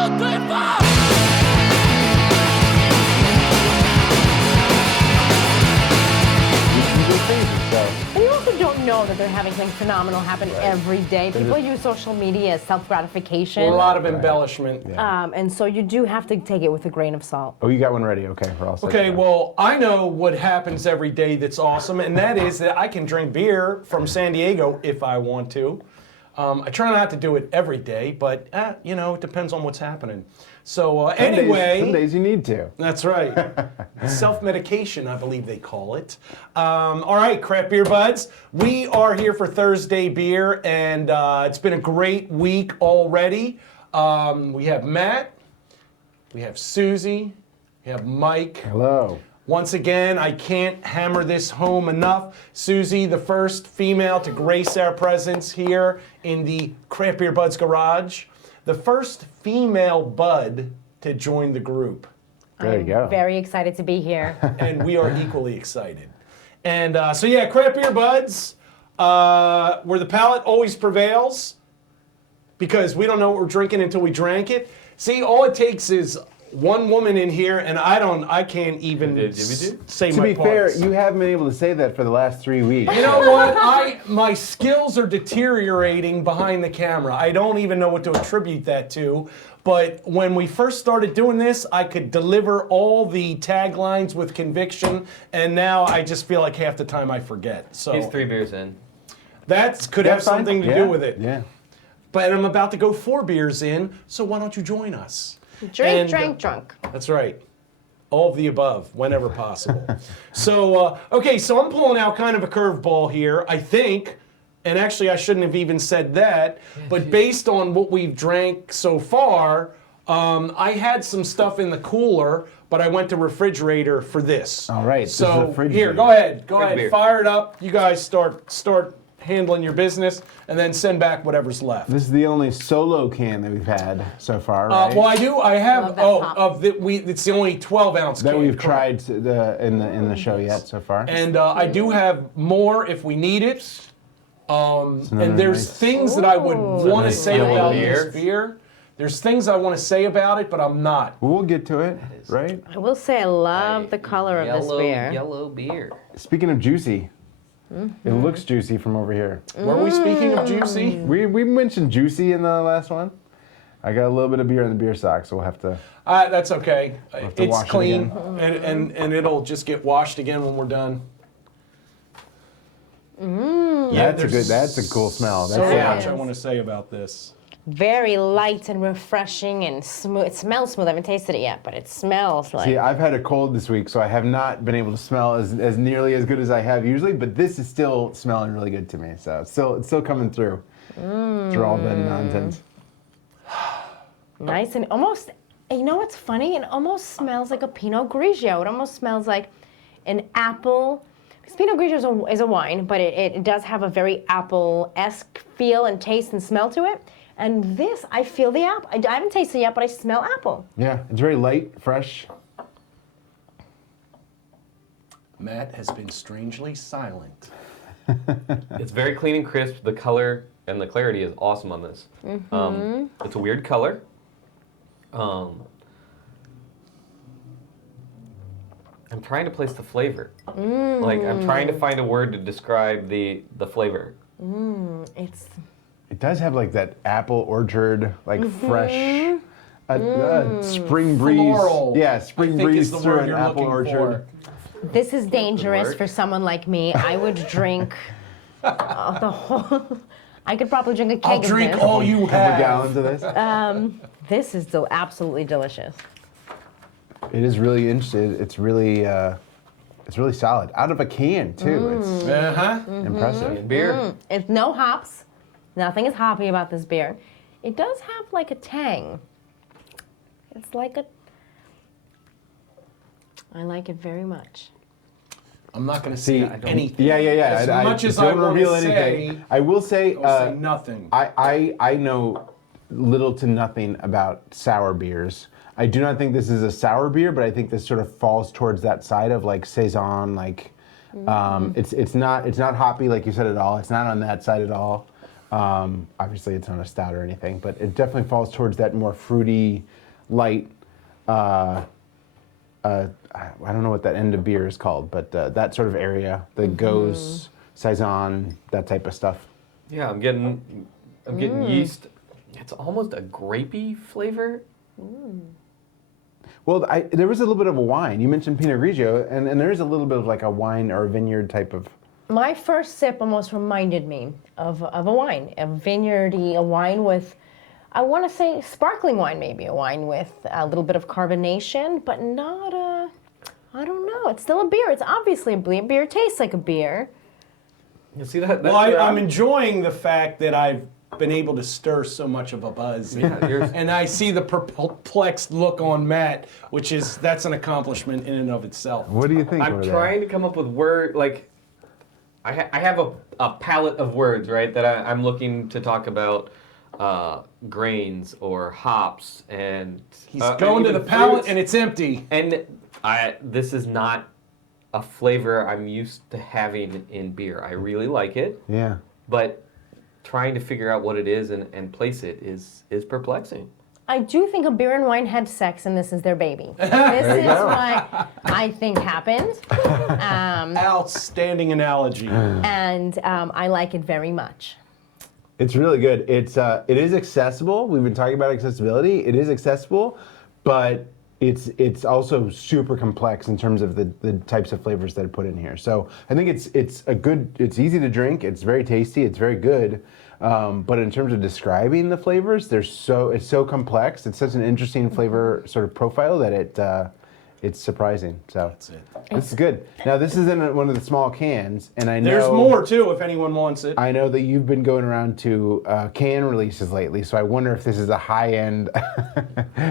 But you also don't know that they're having something phenomenal happen every day. People use social media as self-gratification. A lot of embellishment. And so you do have to take it with a grain of salt. Oh, you got one ready. Okay, we're all set. Okay, well, I know what happens every day that's awesome, and that is that I can drink beer from San Diego if I want to. I try not to do it every day, but, you know, it depends on what's happening. So anyway. Some days you need to. That's right. Self-medication, I believe they call it. All right, Craft Beer Buds. We are here for Thursday Beer, and it's been a great week already. We have Matt, we have Susie, we have Mike. Hello. Once again, I can't hammer this home enough. Susie, the first female to grace our presence here in the Craft Beer Buds Garage. The first female Bud to join the group. There you go. Very excited to be here. And we are equally excited. And so yeah, Craft Beer Buds, where the palate always prevails, because we don't know what we're drinking until we drank it. See, all it takes is one woman in here, and I can't even say To my be parts. fair, you haven't been able to say that for the last 3 weeks. You know what? My skills are deteriorating behind the camera. I don't even know what to attribute that to. But when we first started doing this, I could deliver all the taglines with conviction, and now I just feel like half the time I forget. So He's 3 beers in. that could have something to do with it. Yeah. But I'm about to go 4 beers in, so why don't you join us? Drink, And, drunk. That's right. All of the above, whenever possible. So, okay, so I'm pulling out kind of a curveball here, I think. And actually, I shouldn't have even said that. But based on what we've drank so far, I had some stuff in the cooler, but I went to refrigerator for this. All right, this is So refrigerator. here, go ahead. Go Fridge ahead. beer. Fire it up. You guys start handling your business, and then send back whatever's left. This is the only solo can that we've had so far, right? Well, I have. Love that pop. It's the only 12-ounce that can. we've correct. tried in the show yet so far. And I do have more if we need it. And another there's nice- things that I would want to nice say yellow about beer. this beer. There's things I want to say about it, but I'm not. We'll get to it, right? I will say I love the color of this beer. Yellow beer. Speaking of juicy, it looks juicy from over here. Were we speaking of juicy? We mentioned juicy in the last one. I got a little bit of beer in the beer stock, so we'll have to. That's okay. have to It's wash it clean, again. and it'll just get washed again when we're done. Yeah, That's a cool smell. So That's much I want to say about this. Very light and refreshing and smooth. It smells smooth. I haven't tasted it yet, but it smells like. See, I've had a cold this week, so I have not been able to smell as nearly as good as I have usually. But this is still smelling really good to me. So it's still coming through all the nonsense. Nice and almost. You know what's funny? It almost smells like a Pinot Grigio. It almost smells like an apple. Because Pinot Grigio is a wine, but it does have a very apple-esque feel and taste and smell to it. And this, I feel the apple. I haven't tasted it yet, but I smell apple. Yeah, it's very light, fresh. Matt has been strangely silent. It's very clean and crisp. The color and the clarity is awesome on this. It's a weird color. I'm trying to place the flavor. Like, I'm trying to find a word to describe the flavor. It's It does have like that apple orchard, like fresh, spring breeze. Floral, Yeah, I spring think breeze is the through word an you're apple looking orchard. This is dangerous work. for someone like me. I would drink the whole. I could probably drink a keg I'll of drink this. all you Couple have. gallons of this. This is absolutely delicious. It is really interesting. It's really solid. Out of a can too. It's Uh-huh. impressive. Beer. It's no hops. Nothing is hoppy about this beer. It does have like a tang. It's like a. I like it very much. I'm not going to say anything. Yeah. As much as I don't want reveal to anything. say, I will say, I'll say nothing. I know little to nothing about sour beers. I do not think this is a sour beer, but I think this sort of falls towards that side of like saison. Like, it's not hoppy like you said at all. It's not on that side at all. Obviously, it's not a stout or anything, but it definitely falls towards that more fruity, light. I don't know what that end of beer is called, but that sort of area, the Gose, Saison, that type of stuff. Yeah, I'm getting yeast. It's almost a grapey flavor. Well, there was a little bit of a wine. You mentioned Pinot Grigio, and there is a little bit of like a wine or a vineyard type of. My first sip almost reminded me of a wine, a vineyardy, a wine with, I want to say sparkling wine, maybe a wine with a little bit of carbonation, but not a, I don't know. It's still a beer. It's obviously a beer. Beer tastes like a beer. You see that? Well, I'm enjoying the fact that I've been able to stir so much of a buzz. And I see the perplexed look on Matt, that's an accomplishment in and of itself. What do you think? I'm trying to come up with word like. I have a palette of words, right, that I'm looking to talk about grains or hops and He's going to the palate fruits. and it's empty. And this is not a flavor I'm used to having in beer. I really like it. Yeah. But trying to figure out what it is and place it is perplexing. I do think a beer and wine had sex, and this is their baby. This is what I think happened. Outstanding analogy. And I like it very much. It's really good. It is accessible. We've been talking about accessibility. It is accessible, but it's also super complex in terms of the types of flavors that are put in here. So I think it's easy to drink. It's very tasty. It's very good. But in terms of describing the flavors, it's so complex. It's such an interesting flavor sort of profile that it's surprising. So That's it. this is good. Now this is in one of the small cans, and I know There's more too if anyone wants it. I know that you've been going around to can releases lately, so I wonder if this is a high-end,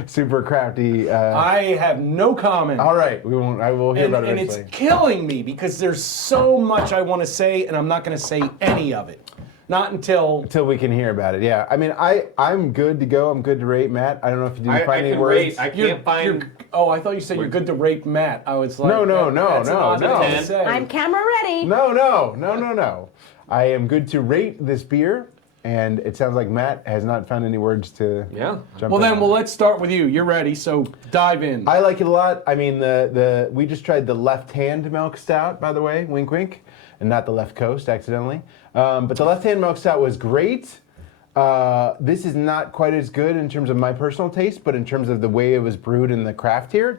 super crafty. I have no comment. All right, we won't. I will hear about it And eventually. it's killing me because there's so much I want to say, and I'm not going to say any of it. Not until we can hear about it. Yeah, I mean, I'm good to go. I'm good to rate, Matt. I don't know if you did I find any can words. rate. I can't find. Oh, I thought you said you're good to rape Matt. I was like, No, that's an odd thing to no. say. I'm camera ready. No. I am good to rate this beer, and it sounds like Matt has not found any words to. Yeah. Jump Well, in then, on. well, let's start with you. You're ready, so dive in. I like it a lot. I mean, we just tried the left-hand milk stout, by the way, wink, wink, and not the left coast accidentally. But the left-hand milk stout was great. This is not quite as good in terms of my personal taste, but in terms of the way it was brewed in the craft here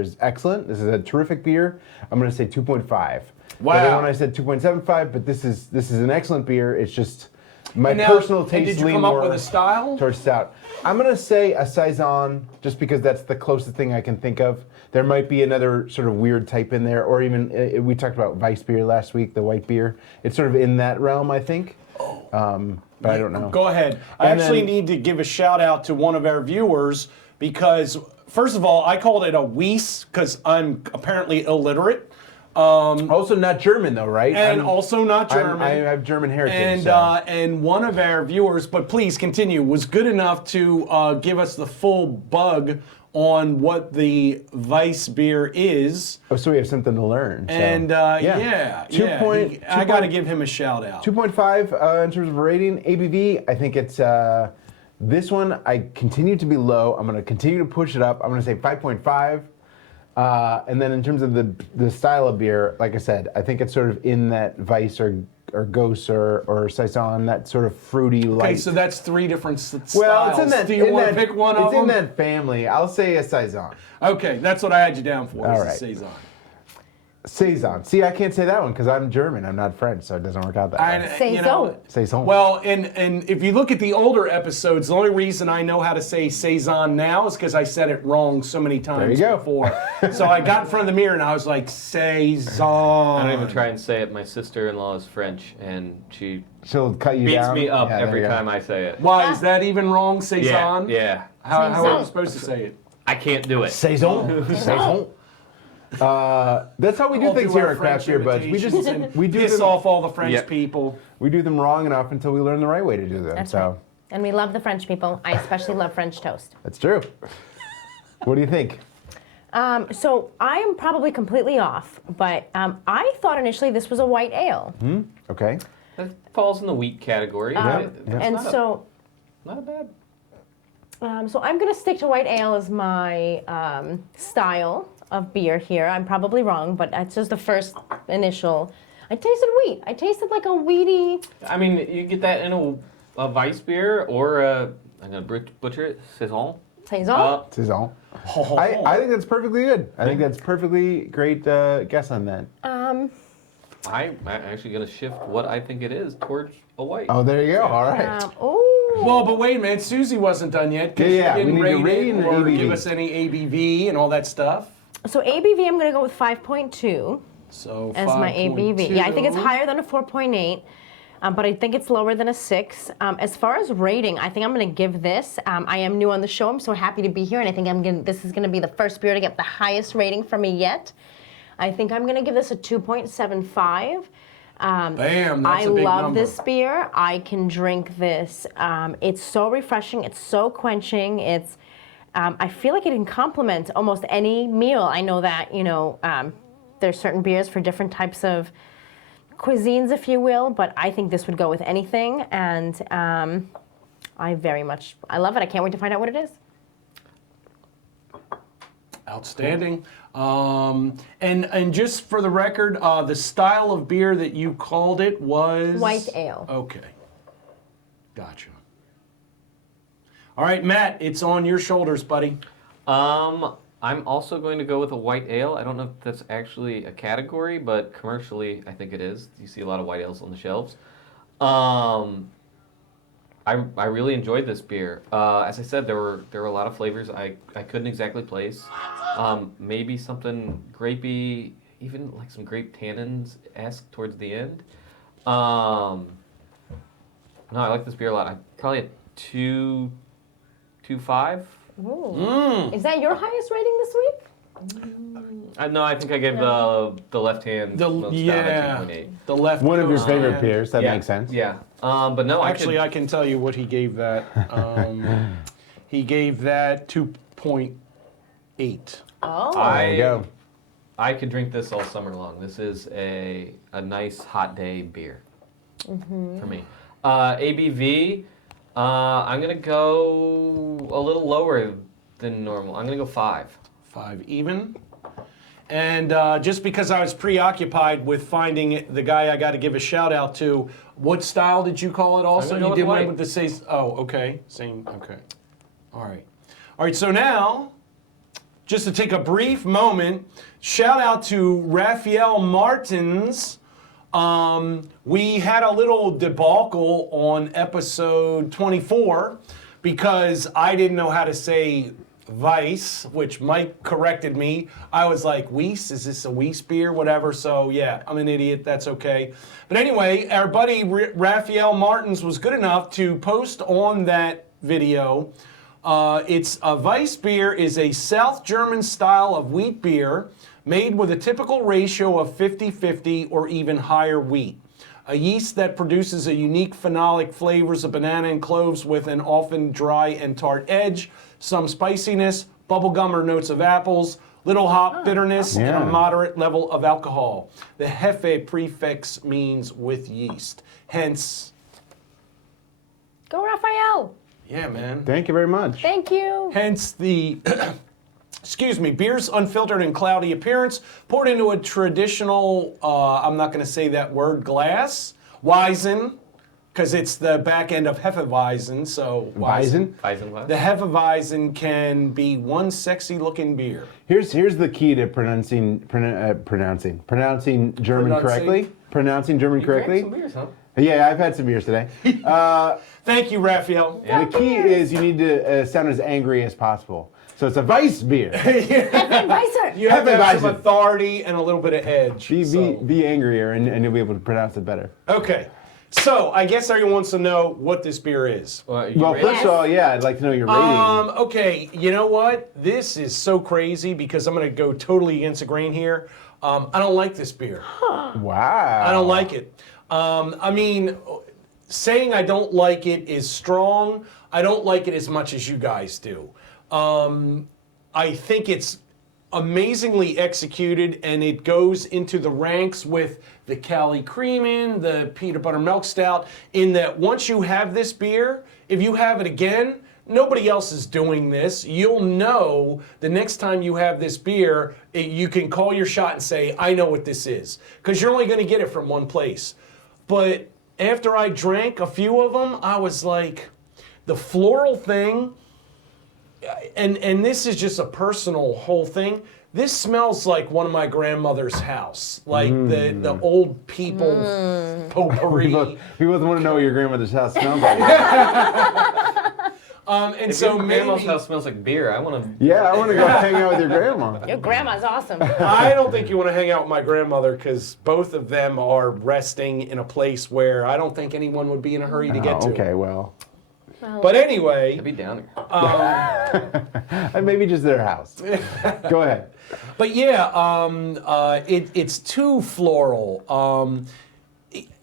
is excellent. This is a terrific beer. I'm going to say 2.5. Wow. Everyone I said 2.75, but this is an excellent beer. It's just my And now- personal and taste did you lean come up more with a style? towards stout. I'm going to say a Saison, just because that's the closest thing I can think of. There might be another sort of weird type in there, or even, we talked about Weiss beer last week, the white beer. It's sort of in that realm, I think. But I don't know. Go ahead. I And actually then- need to give a shout out to one of our viewers because, first of all, I called it a Weiss because I'm apparently illiterate. Also not German, though, right? And also not German. I have German heritage. And so. and one of our viewers, but please continue, was good enough to give us the full bug on what the Weiss beer is. Oh, so we have something to learn. So. And yeah, I got to give him a shout out. 2.5 in terms of rating. ABV, I think it's this one. I continue to be low. I'm going to continue to push it up. I'm going to say 5.5. And then in terms of the style of beer, like I said, I think it's sort of in that Weiss or Gose or Saison, that sort of fruity light. Okay, so that's three different styles. Well, it's in that. Do you in want to that- pick one of It's them? in that family. I'll say a Saison. Okay, that's what I had you down for. All is the right. Saison. Saison. See, I can't say that one because I'm German. I'm not French, so it doesn't work out that way. Saison. Saison. Well, and if you look at the older episodes, the only reason I know how to say Saison now is because I said it wrong so many times There you go. before. So I got in front of the mirror and I was like, Saison. I don't even try and say it. My sister-in-law is French, and she She'll cut you beats down. me up Yeah, there every you go. time I say it. Why, is that even wrong, Saison? Yeah. How are Saison. you supposed to say it? I can't do it. Saison. Saison. That's how we do All things do here our at Craft French Beer Buds. We just imitations and we do piss them, off all the French Yep. people. we do them wrong enough until we learn the right way to do them. That's so right. And we love the French people. I especially love French toast. that's true. What do you think? So I am probably completely off, but I thought initially this was a white ale. Okay. That falls in the wheat category. And so, Not bad. so I'm gonna stick to white ale as my style of beer here. I'm probably wrong, but that's just the first initial. I tasted wheat. I tasted like a weedy. I mean, you get that in a Weiss beer or I'm gonna butcher it, Saison. Saison. Saison. I think that's perfectly good. I think that's perfectly great guess on that. I'm actually gonna shift what I think it is towards a white. Oh, there you go. All right. Oh. Well, but wait a minute, Susie wasn't done yet. 'Cause Yeah, she we didn't need to rate rate it and or ABV. give us any ABV and all that stuff. So ABV, I'm gonna go with 5.2 So as my ABV. Yeah, I think it's higher than a 4.8. But I think it's lower than a 6. As far as rating, I think I'm going to give this. I am new on the show. I'm so happy to be here, and I think this is going to be the first beer to get the highest rating from me yet. I think I'm going to give this a 2.75. Bam, that's I a big love number. this beer. I can drink this. It's so refreshing. It's so quenching. It's. I feel like it can complement almost any meal. I know that there's certain beers for different types of cuisines, if you will, but I think this would go with anything, and I love it. I can't wait to find out what it is. Outstanding. And just for the record, the style of beer that you called it was? White ale. Okay. Gotcha. All right, Matt, it's on your shoulders, buddy. I'm also going to go with a white ale. I don't know if that's actually a category, but commercially, I think it is. You see a lot of white ales on the shelves. I really enjoyed this beer. As I said, there were a lot of flavors I couldn't exactly place. Maybe something grapey, even like some grape tannins-esque towards the end. No, I like this beer a lot. I probably a 2.5. Ooh. Is that your highest rating this week? No, I think I gave the left hand most down at 2.8. The left. One of your coast favorite hand. beers. That Yeah, makes sense. Yeah. But no, Actually, I can tell you what he gave that. He gave that 2.8. Oh. There you go. I could drink this all summer long. This is a nice hot day beer for me. ABV, I'm gonna go a little lower than normal. I'm gonna go 5. 5 even. And just because I was preoccupied with finding the guy I got to give a shout out to, what style did you call it also? I'm gonna go You with did one white. with the same. Oh, okay. Same. Okay. All right. All right. So now, just to take a brief moment, shout out to Raphael Martins. We had a little debacle on episode 24 because I didn't know how to say Weiss, which Mike corrected me. I was like, Weiss? Is this a Weiss beer? Whatever. So yeah, I'm an idiot. That's okay. But anyway, our buddy Raphael Martins was good enough to post on that video. It's a Weiss beer is a South German style of wheat beer made with a typical ratio of 50-50 or even higher wheat. A yeast that produces a unique phenolic flavors of banana and cloves with an often dry and tart edge, some spiciness, bubblegum or notes of apples, little hop bitterness, and a moderate level of alcohol. The Hefe prefix means with yeast. Hence, Go, Raphael. yeah, man. Thank you very much. Thank you. Hence the, excuse me, beer's unfiltered and cloudy appearance, poured into a traditional, I'm not going to say that word, glass, Weizen, because it's the back end of Hefeweizen, so Weizen? Weizen. The Hefeweizen can be one sexy looking beer. Here's the key to pronouncing German correctly. Pronouncing German correctly. Some beers, huh? Yeah, I've had some beers today. Thank you, Raphael. The key is you need to sound as angry as possible. So it's a Weiss beer. Weiser. You have to have some Hefeweizen. authority and a little bit of edge. Be angrier, and you'll be able to pronounce it better. Okay, so I guess everyone wants to know what this beer is. Well, first of all, yeah, I'd like to know your rating. Okay, you know what? This is so crazy because I'm going to go totally against the grain here. I don't like this beer. Wow. I don't like it. I mean, saying I don't like it is strong. I don't like it as much as you guys do. I think it's amazingly executed, and it goes into the ranks with the Cali Creamin', the peanut butter milk stout, in that once you have this beer, if you have it again, nobody else is doing this. You'll know the next time you have this beer, you can call your shot and say, I know what this is. Because you're only going to get it from one place. But after I drank a few of them, I was like, the floral thing, and this is just a personal whole thing, this smells like one of my grandmother's house. Like the old people potpourri. We both want to know what your grandmother's house smells like. And If so your maybe grandma's house smells like beer, I want to. Yeah, I want to go hang out with your grandma. Your grandma's awesome. I don't think you want to hang out with my grandmother because both of them are resting in a place where I don't think anyone would be in a hurry to get to. Okay, well. But anyway, I'd be down there. Maybe just their house. Go ahead. but yeah, it's too floral.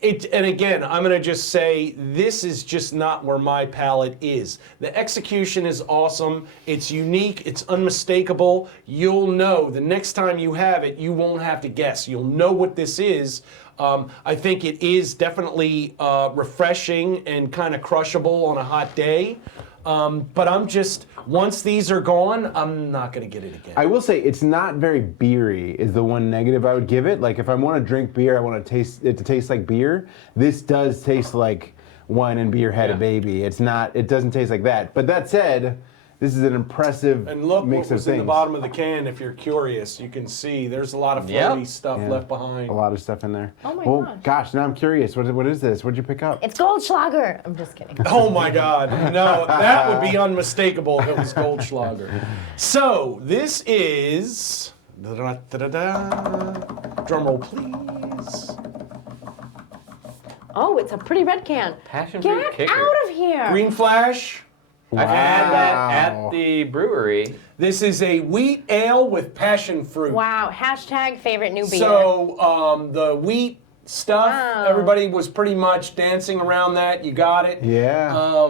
And again, I'm going to just say this is just not where my palate is. The execution is awesome. It's unique. It's unmistakable. You'll know the next time you have it, you won't have to guess. You'll know what this is. I think it is definitely refreshing and kind of crushable on a hot day. But I'm just, once these are gone, I'm not going to get it again. I will say it's not very beery is the one negative I would give it. Like if I want to drink beer, I want to taste it to taste like beer. This does taste like wine and beer had a baby. It doesn't taste like that. But that said, this is an impressive And look mix what was of things. in the bottom of the can. If you're curious, you can see there's a lot of floaty stuff left behind. A lot of stuff in there. Oh my well, gosh, now I'm curious. What is this? What'd you pick up? It's Goldschlager. I'm just kidding. Oh my God! No, that would be unmistakable if it was Goldschlager. So this is drum roll, please. Oh, it's a pretty red can. Passion fruit Get kicker. out of here. Green Flash. I've had that Wow. at the brewery. This is a wheat ale with passion fruit. Wow. Hashtag favorite new beer. So the wheat stuff, Wow. everybody was pretty much dancing around that. You got it. Yeah.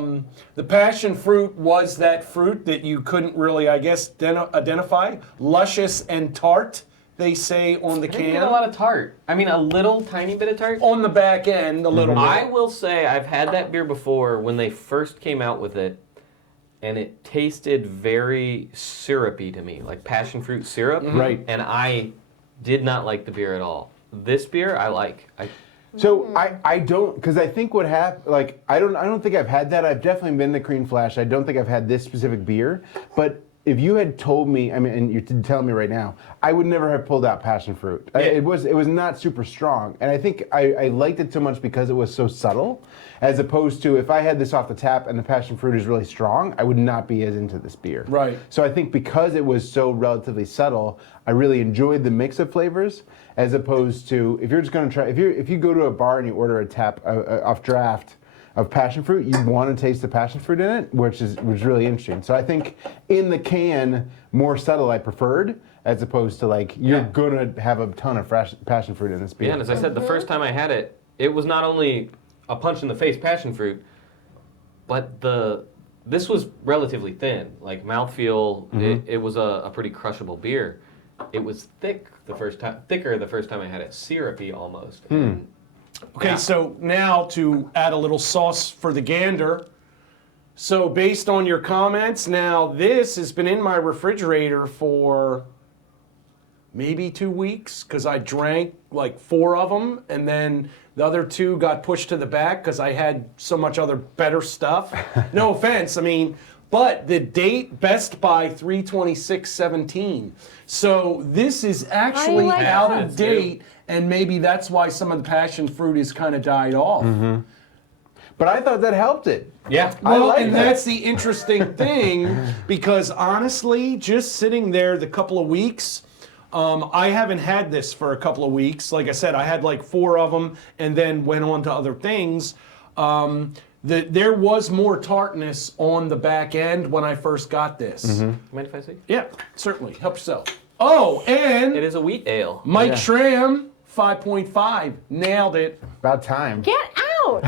The passion fruit was that fruit that you couldn't really, I guess, identify. Luscious and tart, they say on the I didn't can. get a lot of tart. I mean, a little tiny bit of tart. On the back end, a little I bit. will say I've had that beer before when they first came out with it, and it tasted very syrupy to me, like passion fruit syrup. Right. And I did not like the beer at all. This beer I like. So I don't, because I think what happened, like I don't think I've had that. I've definitely been to Green Flash. I don't think I've had this specific beer. But if you had told me, I mean, and you're telling me right now, I would never have pulled out passion fruit. It was not super strong, and I think I liked it so much because it was so subtle, as opposed to if I had this off the tap and the passion fruit is really strong, I would not be as into this beer. Right. So I think because it was so relatively subtle, I really enjoyed the mix of flavors, as opposed to if you're just going to try, if you go to a bar and you order a tap off draft of passion fruit, you want to taste the passion fruit in it, which is really interesting. So I think in the can, more subtle I preferred, as opposed to like you're gonna have a ton of fresh passion fruit in this beer. Yeah, and as I said, the first time I had it, it was not only a punch in the face passion fruit, but this was relatively thin, like mouthfeel. It was a pretty crushable beer. It was thicker the first time I had it, syrupy almost. And Okay, so now to add a little sauce for the gander. So based on your comments, now this has been in my refrigerator for maybe 2 weeks because I drank like 4 of them, and then the other 2 got pushed to the back because I had so much other better stuff. No offense, I mean, but the date, Best by 3/26/17. So this is actually like out that. of date, and maybe that's why some of the passion fruit is kind of died off. But I thought that helped it. yeah, Well, like and that. that's the interesting thing, because honestly, just sitting there the couple of weeks, I haven't had this for a couple of weeks. Like I said, I had like 4 of them and then went on to other things. There was more tartness on the back end when I first got this. mind if I see? Yeah, certainly. Help yourself. Oh, and It is a wheat ale. Mike Schramm, 5.5. Nailed it. About time. Get out.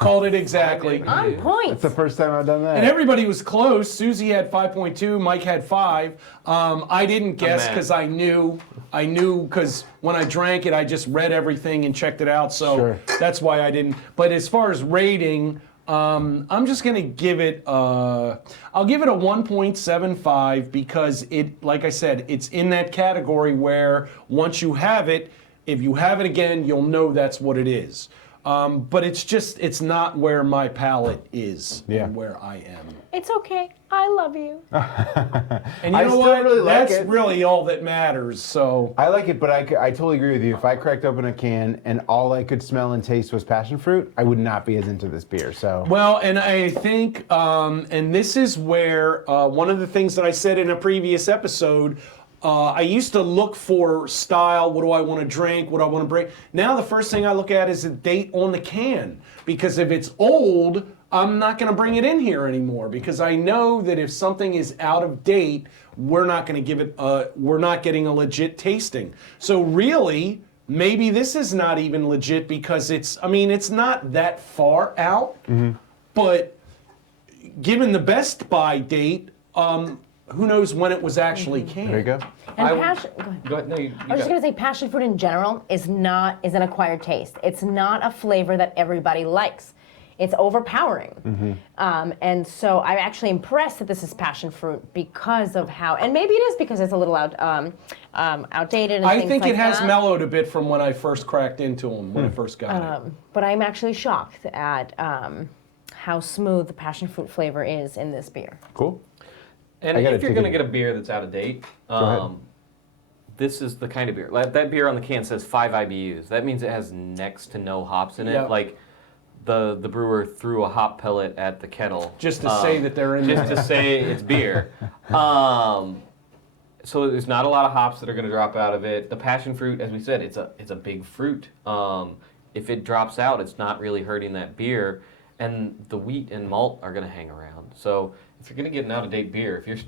Called it exactly. On point. It's the first time I've done that. And everybody was close. Susie had 5.2. Mike had 5. I didn't guess mad. because I knew because when I drank it, I just read everything and checked it out. So Sure. that's why I didn't. But as far as rating, I'm just gonna give it. I'll give it a 1.75 because it, like I said, it's in that category where once you have it, if you have it again, you'll know that's what it is. But it's not where my palate is Yeah. and where I am. It's okay. I love you. And you I know still what? really like That's it. really all that matters. So I like it, but I totally agree with you. If I cracked open a can and all I could smell and taste was passion fruit, I would not be as into this beer. So well, and I think, and this is where one of the things that I said in a previous episode. I used to look for style. What do I want to drink? What do I want to bring? Now the first thing I look at is the date on the can. Because if it's old, I'm not going to bring it in here anymore. Because I know that if something is out of date, we're not going to give it. We're not getting a legit tasting. So really, maybe this is not even legit because it's. I mean, it's not that far out. But given the best by date. Who knows when it was actually canned? there you go. And I would- passion. Go ahead. Go ahead. No, you I was just got gonna say, passion fruit in general is an acquired taste. It's not a flavor that everybody likes. It's overpowering, and so I'm actually impressed that this is passion fruit because of how. And maybe it is because it's a little outdated. And I things think like it has that. mellowed a bit from when I first cracked into them, when I first got it. But I'm actually shocked at how smooth the passion fruit flavor is in this beer. Cool. And I gotta if you're take going to it. get a beer that's out of date, ahead. this is the kind of beer. That beer on the can says 5 IBUs. That means it has next to no hops in it. Yep. Like the brewer threw a hop pellet at the kettle. Just to say that they're in Just there. to say it's beer. So there's not a lot of hops that are going to drop out of it. The passion fruit, as we said, it's a big fruit. If it drops out, it's not really hurting that beer. And the wheat and malt are going to hang around. So if you're going to get an out-of-date beer, if you're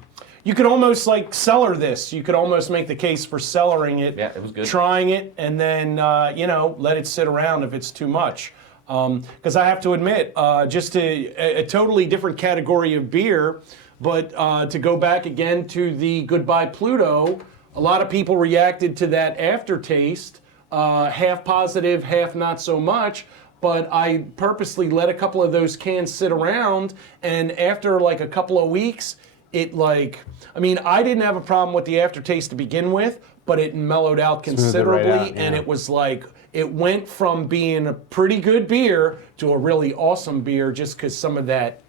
You could almost like cellar this. You could almost make the case for cellaring it. Yeah, it was good. Trying it and then, let it sit around if it's too much. Because I have to admit, just a totally different category of beer, but to go back again to the Goodbye Pluto, a lot of people reacted to that aftertaste, half positive, half not so much. But I purposely let a couple of those cans sit around, and after like a couple of weeks, I didn't have a problem with the aftertaste to begin with, but it mellowed out considerably, out, and yeah. it was like, it went from being a pretty good beer to a really awesome beer just because some of that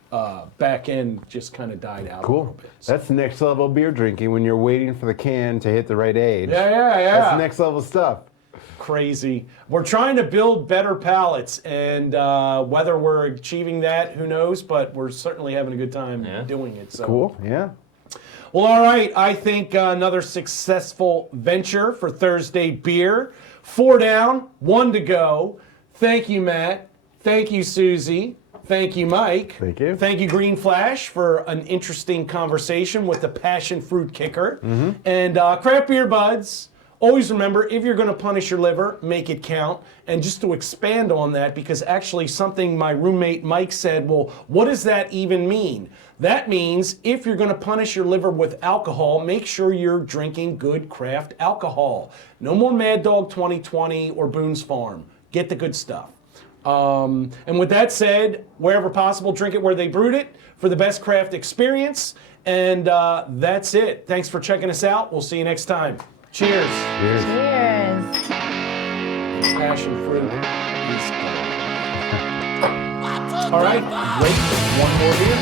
back end just kind of died out a little Cool. bit. That's next level beer drinking when you're waiting for the can to hit the right age. Yeah. That's next level stuff. Crazy. We're trying to build better palates, and whether we're achieving that, who knows, but we're certainly having a good time doing it. So. Cool. Yeah. Well, all right. I think another successful venture for Thursday Beer. 4 down, 1 to go. Thank you, Matt. Thank you, Susie. Thank you, Mike. Thank you. Thank you, Green Flash, for an interesting conversation with the passion fruit kicker. And Craft Beer Buds. Always remember, if you're going to punish your liver, make it count. And just to expand on that, because actually something my roommate Mike said, well, what does that even mean? That means if you're going to punish your liver with alcohol, make sure you're drinking good craft alcohol. No more Mad Dog 2020 or Boone's Farm. Get the good stuff. And with that said, wherever possible, drink it where they brewed it for the best craft experience. And that's it. Thanks for checking us out. We'll see you next time. Cheers. Cheers. Cheers. Passion fruit is good. All right, wait, one more beer.